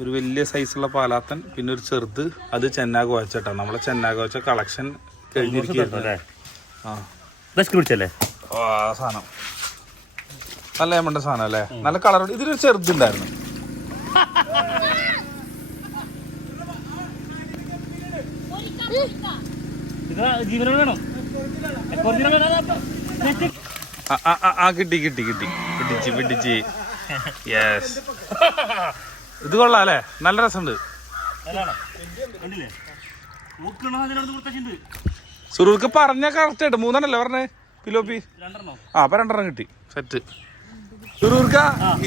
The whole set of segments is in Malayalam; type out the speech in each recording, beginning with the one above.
ഒരു വലിയ സൈസുള്ള പാലാത്തൻ പിന്നെ ഒരു ചെറുത്. അത് ചെന്നാഗോച്ചട്ടാ നമ്മളെ ചെന്നാഗോച്ച കളക്ഷൻ കഴിഞ്ഞിരിക്കുകയായിരുന്നു. ആ. പിടിച്ചല്ലേ? ആ സാധനം. നല്ല ഏമണ്ട സാധനം അല്ലേ? നല്ല കളർ ഇതിനൊരു ചെറുതുണ്ടായിരുന്നു ആ കിട്ടി കിട്ടി കിട്ടി. പിടിച്ച് പിടിച്ച് യെസ് ഇത് കൊള്ളാം അല്ലേ? നല്ല രസമുണ്ട്. സുറൂർക്ക് പറഞ്ഞ കറക്റ്റ് ആയിട്ട്. മൂന്നെണ്ണല്ലേ പറഞ്ഞേ? പിലോപ്പി ആ അപ്പൊ രണ്ടെണ്ണം കിട്ടി. സെറ്റ് സുറൂർക്ക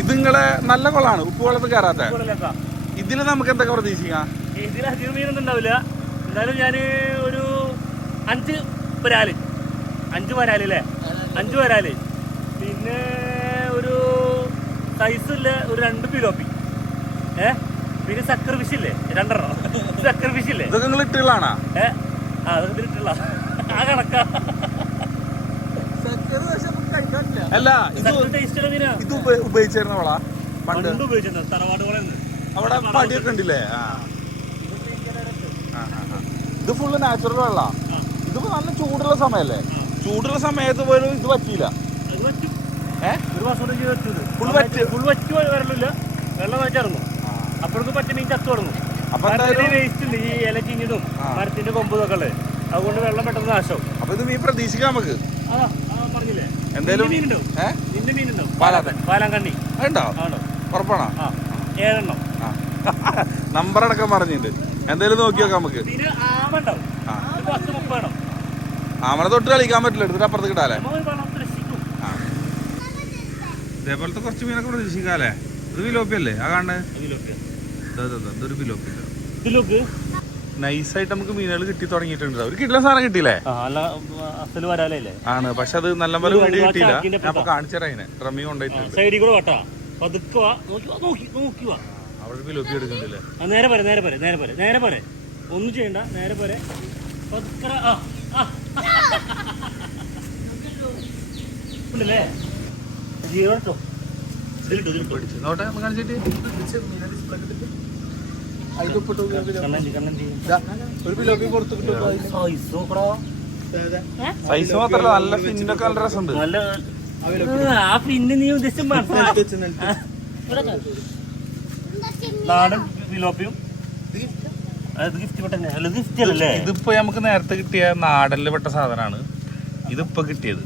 ഇത് നിങ്ങളെ നല്ല കൊള്ളാണ്. ഉപ്പ് വെള്ളത്തിൽ കയറാത്ത. ഇതിൽ നമുക്ക് എന്തൊക്കെ പ്രതീക്ഷിക്കാം? ഇതിൽ അധികം മീനൊന്നും ഉണ്ടാവില്ല. എന്നാലും ഞാൻ ഒരു അഞ്ച് വരാൽ. അഞ്ച് വരാൽ അല്ലേ? അഞ്ച് വരാൽ. പിന്നെ ഒരു സൈസില്ല ഒരു രണ്ട് പിലോപ്പി ഏ? പിന്നെ സക്കർ ഫിഷ് ഇല്ലേ? രണ്ടെണ്ണം. സക്കർ ഫിഷ് ഇല്ലേ? ഇതൊക്കെ നിങ്ങൾ ഇട്ടുള്ളതാണോ ഏഹ് ആ അതൊക്കെ ഇതിലിട്ടുള്ള ആ കണക്കാ. അല്ല ഇത് ഇത് ഉപ- ഉപയോഗിച്ചിരുന്ന. വള പണ്ട് അവിടെ പടിയൊക്കെ ഉണ്ടല്ലേ. ഇത് ഫുള്ള് നാച്ചുറൽ വെള്ള. ഇതിപ്പോ നല്ല ചൂടുള്ള സമയല്ലേ? ചൂടുള്ള സമയത്ത് പോലും ഇത് പറ്റിയില്ല. ഏഹ് പറ്റും. ഒരു മാസം ഫുൾ വെച്ചത് ഫുൾ വറ്റ് വരലില്ല. വെള്ളം വെച്ചിറങ്ങും അപ്പോഴേക്ക് പച്ച മീൻ ചത്തു തുടങ്ങും. അപ്പൊ വേസ്റ്റ് ഉണ്ട് ഈ ഇല ആ. മരത്തിന്റെ കൊമ്പ് ഇതൊക്കെ ഉള്ളത്. അതുകൊണ്ട് വെള്ളം പെട്ടെന്ന് നാശവും അപ്പൊ ഇത് നീ പ്രതീക്ഷിക്കാം നമുക്ക്. പറഞ്ഞില്ലേ? എന്തേലും നിന്റെ മീനുണ്ടാവും ഏ? നിന്റെ മീനുണ്ടാവും പാലാത്തൻ. പാലാങ്കണ്ണി. ഉണ്ടോ ആണോ? ഉറപ്പാണോ? ആ ഏഴെണ്ണം നമ്പർ അടക്കം പറഞ്ഞിട്ടുണ്ട്. എന്തേലും നോക്കി നോക്കാം നമുക്ക്. ആമണ പത്ത് തൊട്ട് കളിക്കാൻ പറ്റില്ല എടുത്തിട്ട് അപ്പുറത്ത് കിട്ടാലേ ഇതേപോലത്തെ കുറച്ച് മീനൊക്കെ പ്രതീക്ഷിക്കാല്ലേ ഇത് വിലോപ്പിയല്ലേ? ആ കാണേ ഇതിലൊക്കെ ഇതൊരു നൈസായിട്ട് നമുക്ക് മീനുകൾ കിട്ടി. തുടങ്ങിയിട്ടുണ്ട് ഒരു കിട്ടില്ല സാധനം കിട്ടിയില്ലേ? ആണ് പക്ഷെ അത് നല്ല പോലെ വീഡിയോ കിട്ടിയില്ല ഞാൻ അപ്പൊ കാണിച്ചു തരാം അതിനെ. സൈഡിൽ കൂടെ വട്ടാ. പതുക്കെ അവിടെ എടുക്കുന്നില്ലേ ആ നേരെ പോരെ നേരെ പോരെ നേരെ പോരെ നേരെ പോരെ. ഒന്നും ചെയ്യണ്ട നേരെ പോരെ. പതുക്കെ ആ. ഉണ്ടല്ലേ? ഇതിലിട്ടോ ഇതിലിട്ടോ കാണിച്ചിട്ട്. ഒരു പിലോപ്പി പുറത്ത് സൈസ് നോക്കടാ സൈസ് മാത്രല്ല നല്ല ഫിന്നൊക്കെ നല്ല രസമുണ്ട്. നല്ല ആ പിന്നെ നീ ഉദ്ദേശിച്ച മനസ്സിലായി. നാടൻ ഫിലോപ്പിയും അത് ഗിഫ്റ്റ് പെട്ടെന്ന് അല്ല ഗിഫ്റ്റ് അല്ലേ ഇതിപ്പോ നമുക്ക് നേരത്തെ കിട്ടിയ നാടനിൽ പെട്ട സാധനമാണ്. ഇതിപ്പോ കിട്ടിയത്.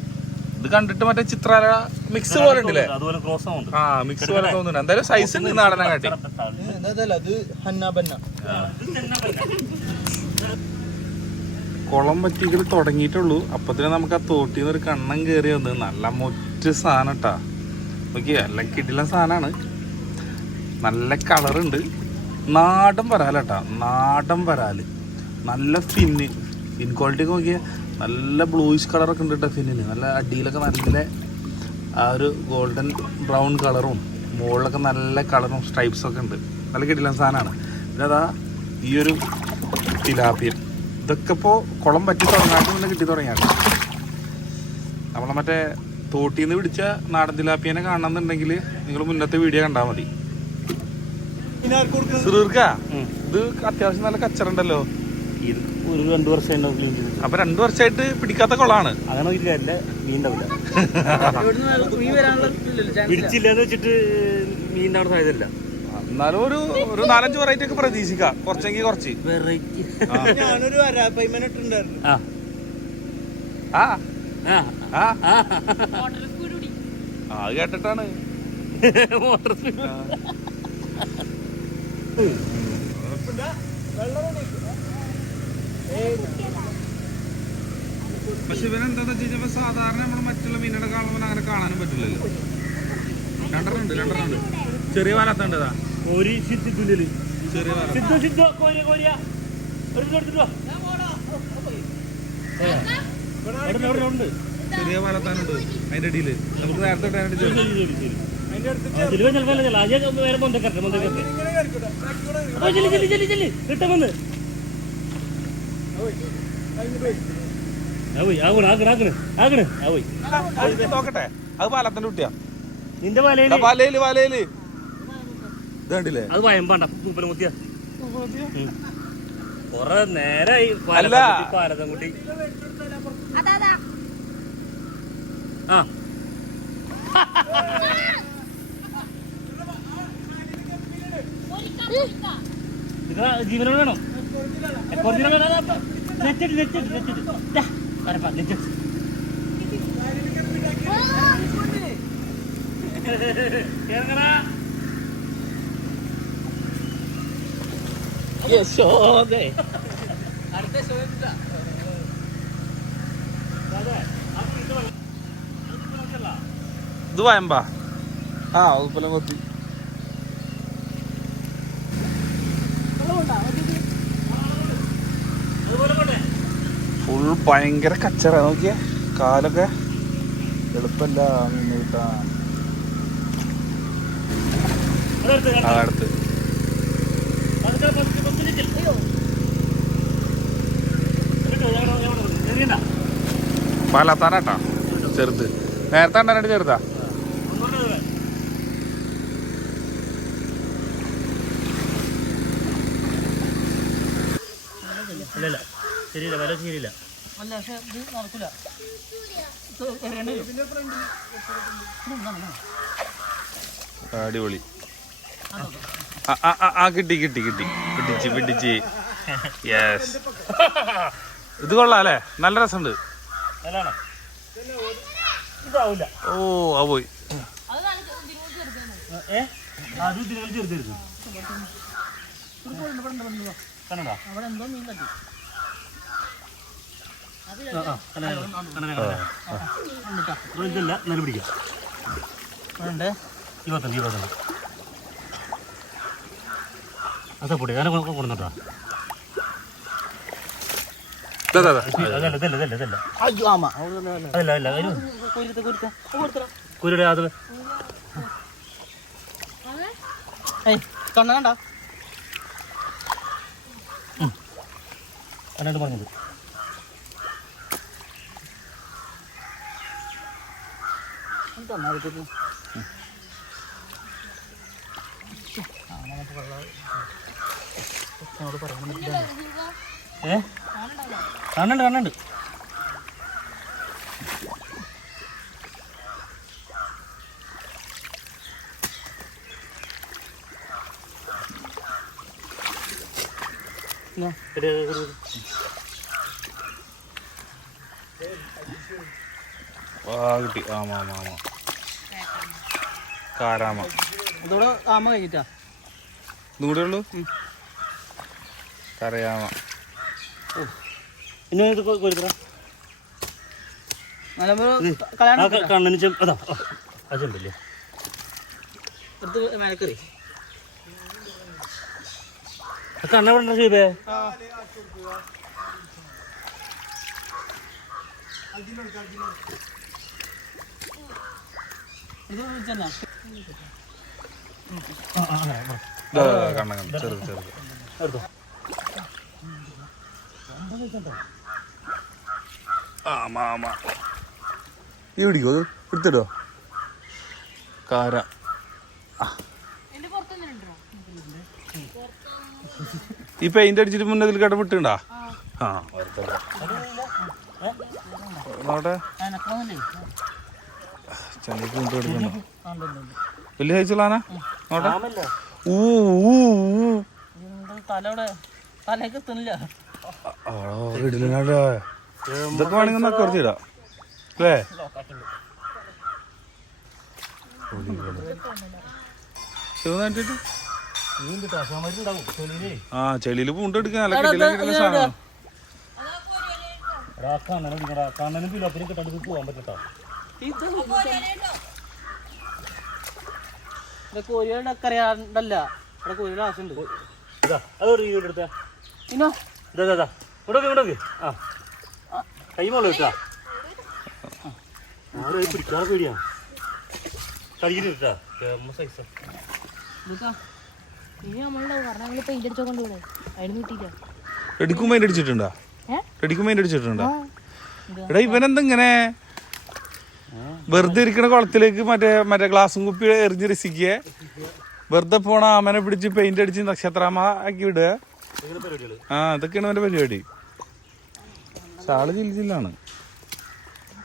ഇത് കണ്ടിട്ട് മറ്റേ ചിത്രാല മിക്സ് പോലെ ഉണ്ടല്ലേ? ആ മിക്സ് പോലെ തോന്നുന്നുണ്ട്. എന്തായാലും സൈസ് ഉണ്ട് നാടനെ കാട്ടി. അത് ഹന്നാബന്ന കുളം പറ്റിക്കൽ തുടങ്ങിയിട്ടുള്ളൂ. അപ്പത്തിന് നമുക്ക് ആ തോട്ടിൽ നിന്ന് ഒരു കണ്ണം കയറി വന്ന് നല്ല മൊറ്റ സാധനം കേട്ടാ നോക്കിയ നല്ല കിടില സാധനമാണ് നല്ല കളറുണ്ട്. നാടൻ വരാലട്ടാ. നാടൻ വരാൽ. നല്ല ഫിന്ന് ഫിൻ ക്വാളിറ്റി ഒക്കെ നോക്കിയാൽ നല്ല ബ്ലൂയിഷ് കളറൊക്കെ ഉണ്ട് കേട്ടോ ഫിന്നിന് നല്ല അടിയിലൊക്കെ നല്ല ആ ഒരു ഗോൾഡൻ ബ്രൗൺ കളറും മുകളിലൊക്കെ നല്ല കളറും സ്ട്രൈപ്സൊക്കെ ഉണ്ട്. നല്ല കിടിലൻ സാധനമാണ്. പിന്നെ അതാ ഈ ഒരു തിലാപ്പിയ. ഇതൊക്കെ ഇപ്പോൾ കുളം പറ്റി തുടങ്ങാട്ട് പിന്നെ കിട്ടി തുടങ്ങിയാണ് നമ്മളെ മറ്റേ തോട്ടിൽ നിന്ന് പിടിച്ച നാടൻ തിലാപ്പിയനെ കാണണമെന്നുണ്ടെങ്കിൽ നിങ്ങൾ മുന്നത്തെ വീഡിയോ കണ്ടാൽ മതി. സുറീർക്ക ഇത് അത്യാവശ്യം നല്ല കച്ചറുണ്ടല്ലോ ഇത് ഒരു രണ്ടു വർഷം ക്ലീൻ ചെയ്തിട്ട് അപ്പൊ രണ്ടു വർഷമായിട്ട് പിടിക്കാത്ത കൊളാണ്. അങ്ങനെ പിടിച്ചില്ല എന്ന് വെച്ചിട്ട് മീൻ അവിടെ സാധ്യതയില്ല എന്നാലും ഒരു ഒരു നാലഞ്ച് വെറൈറ്റി ഒക്കെ പ്രതീക്ഷിക്കാം. കുറച്ചെങ്കിൽ കുറച്ച്. വെറൈറ്റി ആ. ഞാനൊരു വരാപ്പയ്മൻ ഇട്ടുണ്ടായിരുന്നു ആ. ആ. ആ. ആ. ആ. ആ, അത് കേട്ടിട്ടാണ് മോട്ടർ. പക്ഷെ ഇവനെന്താന്ന് വെച്ച് സാധാരണ നമ്മൾ മറ്റുള്ള മീനുടെ കാണുമ്പോൾ അങ്ങനെ കാണാനും പറ്റില്ലല്ലോ. രണ്ടെണ്ണം ഉണ്ട് രണ്ടെണ്ണം ഉണ്ട്. ചെറിയ വാലത്തുണ്ടതാ സിദ്ധുല്ലിൽ ചെറിയ സിദ്ധു സിദ്ധു കോരിയ കോരിയ ഒരു എടുത്തിട്ടോ ഉണ്ട്, അവിടെ ഉണ്ട്. ചെറിയ വാലത്താനുണ്ട് അതിന്റെ അടിയിൽ നമുക്ക് നേരത്തെ അടിയിൽ. കിട്ടുമെന്ന്. നോക്കട്ടെ അത് പാലത്തിന്റെ കുട്ടിയാ നിന്റെ വലയിൽ വലയിൽ വലയിൽ അത് വയമ്പാണ്ട. പൂപ്പലമുത്തിയ കൊറേ നേരായി ആ. ഇത് ജീവനോട് വേണോ. യശോദേ. വെള്ളം- അത് വെള്ളമല്ല. ഇത് വയമ്പാ ആ ഉപ്പലം കൊത്തി. ഫുൾ ഭയങ്കര കച്ചറ നോക്കിയേ കാലൊക്കെ എളുപ്പല്ല കണ്ടോ? അടുത്ത് പതുക്കെ, പതുക്കെ, പതുക്കെ നിൽക്ക്. അയ്യോ. എന്നിട്ട് ഞാൻ അവിടെ- അവിടെ നിന്ന്. എറിയണ്ട. പാലാത്താനാട്ടാ? ചെറുത്. നേരത്തെ ഉണ്ടായിട്ട് ചെറുതാ. ശരിയില്ല വില ശരിയില്ല. അല്ല പക്ഷെ ഇത് നടക്കില്ല അടിപൊളി. ആ, കിട്ടി കിട്ടി കിട്ടി പിടിച്ച് പിടിച്ച് യെസ് ഇത് കൊള്ളാം അല്ലേ നല്ല രസമുണ്ട് ഓ ആ പോയി ഏ അത് അതിന് പൊടി. കൊരുത്ത കൊടുത്തറ കുരുടെ അത്. ഏയ് കണ്ണ കണ്ട? എന്താ പറഞ്ഞത് ഏ കണ്ണുണ്ട് കണ്ണുണ്ട് ശരി, ശരി, ശരി. ആ കിട്ടി ആമാ ആമാ ആമാ കാരാമ. ഇതോടെ ആമ കഴിഞ്ഞിട്ടാ ഇതും കൂടെ ഉള്ളൂ കരയാമ ഇനി ഇത് കൊ- കൊരുത്തരാ. നിലമ്പൂർ ആ കല്യാണം ക- കണ്ണിന് അതാ ആ, ചെമ്പല്ലേ? മേലക്കറി. ആ കണ്ണെവിടെ ഉണ്ടോ ഷീബേ ഇത് തന്നെ ആ ആ ആ, ആ. ഇതാ, ഇതാ, കണ്ണ കണ്ണ. ചെറുത് ചെറുത്. എടുത്തോ. ആമാ ആമാ ഈ പിടിക്കോ അത് എടുത്തിടോ കാര. ഈ പെയിന്റ് അടിച്ചിട്ട് മുന്നേ ഇതിൽ കേട്ട വിട്ടുണ്ടാ ആ. നോട്ടെ എടുക്കണ്ടോ ഉണ്ട്. വലിയ കഴിച്ചുള്ളാനാ ഇടലിനാടേ ഇതൊക്കെ വേണമെങ്കിൽ ഒന്ന് കുറച്ച് ഇടാം. അല്ലേ? ചെളിയിലേ ആ ചെളിയിൽ പൂണ്ടെടുക്കാൻ നല്ല കിട്ടില്ല കിട്ടില്ല സാധനം. പിലോപ്പിനും കിട്ടാണ്ട് പോകാൻ പറ്റട്ടോ. കോഴികളുടെ കറിയാണ്ടല്ല ഇവിടെ ആവശ്യമുണ്ട്. ഇതാ അത് ഇനോ ഇതാ ഇതാ, ആ. കൈ മോൾ കിട്ടാ ആരും പിടിക്കാതെ പേടിയാ. കഴുകിട്ട് കിട്ടാ സൈസ് ഇതാ. ഇനി നമ്മളുടെ പറഞ്ഞ പെയിന്റ് അടിച്ചോണ്ട് ഇവിടെ അതിന് കിട്ടിയില്ല റെഡിക്കും മൈൻഡ് അടിച്ചിട്ടുണ്ടോ? ഏ? റെഡിക്കും മൈൻഡ് അടിച്ചിട്ടുണ്ടോ? എടാ ഇവനെന്തെങ്ങനെ വെറുതെ ഇരിക്കണ കുളത്തിലേക്ക് മറ്റേ മറ്റേ ഗ്ലാസും കുപ്പി എറിഞ്ഞ് രസിക്കുക. വെറുതെ പോണ ആമനെ പിടിച്ച് പെയിന്റ് അടിച്ച് നക്ഷത്രാമ ആക്കി വിടുക. ആ ഇതൊക്കെയാണ് അവന്റെ പരിപാടി. ചാൾ ചില്ല ചില്ലാണ്.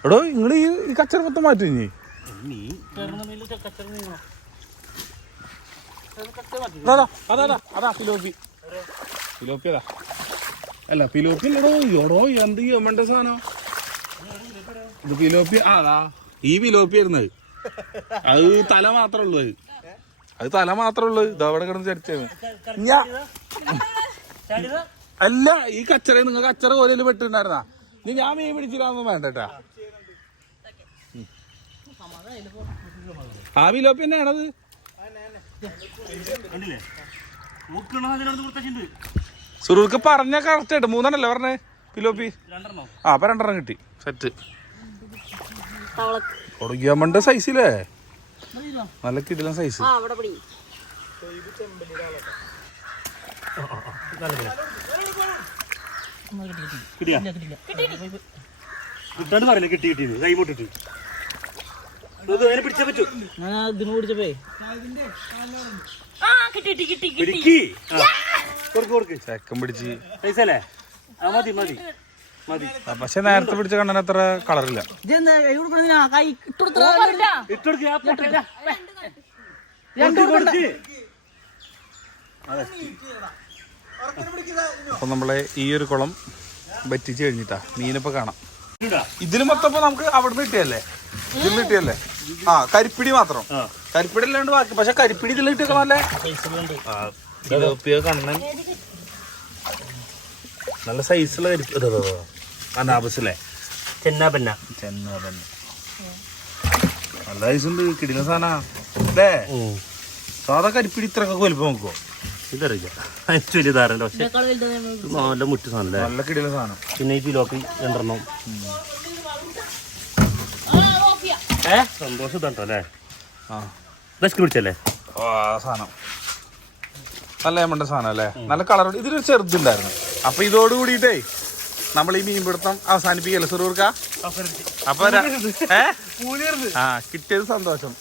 എടോ നിങ്ങൾ ഈ ഈ കച്ചറ മൊത്തം മാറ്റും ഇനി? നീ കയറണമെന്നില്ല കച്ചറ സാധനം അതാ അതാ അതാ ഇത് അതാ ഈ വിലോപ്പി ആയിരുന്നത് അത് തല മാത്രമേ ഉള്ളൂ അത്. അത് തല മാത്രമേ ഉള്ളൂ. ഇത് അവിടെ കിടന്ന് ചരിച്ചത് അല്ല ഈ കച്ചറ നിങ്ങൾ കച്ചറ ഓരോ പെട്ടിട്ടുണ്ടായിരുന്നാ? നീ ഞാൻ മീൻ പിടിച്ചില്ലാന്നും വേണ്ട കേട്ടാ ഉം. ആ വിലോപ്പി തന്നെയാണത് സുറുക്ക് പറഞ്ഞ കറക്റ്റ് ആയിട്ട് മൂന്നെണ്ണല്ലേ പറഞ്ഞേ? പിലോപ്പി രണ്ടെണ്ണോ? ആ അപ്പൊ രണ്ടെണ്ണം കിട്ടി. സെറ്റ് ഒടുങ്ങിയാമണ്ട സൈസില്ലേ നല്ല കിടിലൻ സൈസ് കിട്ടാണ്ട് പറയില്ല കിട്ടി കിട്ടിയത് കൈ പിടിച്ചാ പറ്റൂ? ഞാൻ ഇതിന് പിടിച്ചപ്പേ. ചെക്കൻ പിടിച്ച്. പൈസ അല്ലേ? ആ മതി മതി. പക്ഷെ നേരത്തെ പിടിച്ച കണ്ണൻ അത്ര കളറില്ല അപ്പൊ നമ്മളെ ഈ ഒരു കുളം വറ്റിച്ച് കഴിഞ്ഞിട്ടാ. മീനിപ്പോ കാണാം? ഇതിന് മൊത്തം ഇപ്പൊ നമുക്ക് അവിടുന്ന് കിട്ടിയല്ലേ? ഇതിൽ കിട്ടിയല്ലേ? ആ കരിപ്പിടി മാത്രം. ആ. കരിപ്പിടി അല്ലാണ്ട് ബാക്കി. പക്ഷെ കരിപ്പിടി ഇതിൽ കിട്ടിയൊക്കെ നല്ല കണ്ണൻ. നല്ല സൈസുള്ള കരിപ്പ് അനാബസല്ലേ ചെന്നാ പെന്ന. നല്ല സൈസുണ്ട് കിടില സാധന. അല്ലേ സാധാ കരിപ്പിടി ഇത്രയൊക്കെ വലിപ്പം ഇതറിയില്ല. വലിയ പക്ഷെ ഇത് നല്ല മുറ്റ് സാധനല്ലേ നല്ല കിടില സാധനം. പിന്നെ ഈ കിലോക്ക് രണ്ടെണ്ണം. ഏ? സന്തോഷം ഇതാട്ടോ അല്ലേ? ആ. ബെസ്റ്റ് പിടിച്ചല്ലേ? ആ സാധനം. നല്ല ഏമണ്ട സാധനം അല്ലേ? നല്ല കളർ. ഇതിലൊരു ചെറുതുണ്ടായിരുന്നു. അപ്പൊ ഇതോട് കൂടിയിട്ടേ നമ്മൾ ഈ മീൻപിടുത്തം അവസാനിപ്പിക്കല്ലേ? സുറൂർക്ക? അപ്പൊ ആ കിട്ടിയത് സന്തോഷം.